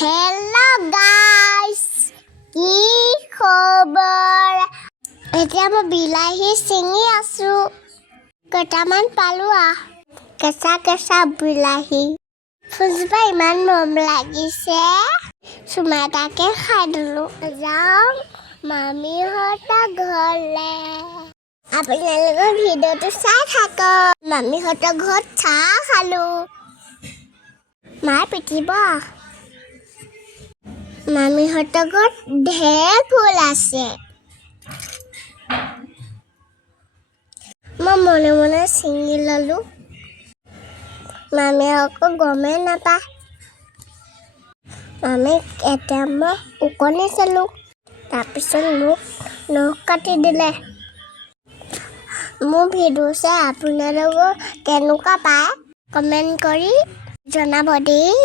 Hello' গাইছ, কি খবৰ? এতিয়া মই বিলাহী ছিঙি আছো। কেইটামান পালো কেঁচা কেঁচা বিলাহী। ফুলজোপা ইমান মৰম লাগিছে, চুমা এটাকে খাই দিলো। যাওঁ মামীহঁতৰ ঘৰলে। আপোনালোকৰ ভিডিঅ'টো চাই থাকক। মামীহঁতৰ ঘৰত চাহ খালো। মায়ে পিটিব। মামীহঁতৰ ঘৰত ঢেৰ ফুল আছে। মই মনে মনে ছিঙি ললো। মামীয়ে আকৌ গমেই নাপায়। মামীক এতিয়া মই ওকণি চালো। তাৰপিছত মোক নখ কাটি দিলে। মোৰ ভিডিঅ' চাই আপোনালোকৰ কেনেকুৱা পায় কমেণ্ট কৰি জনাব দেই।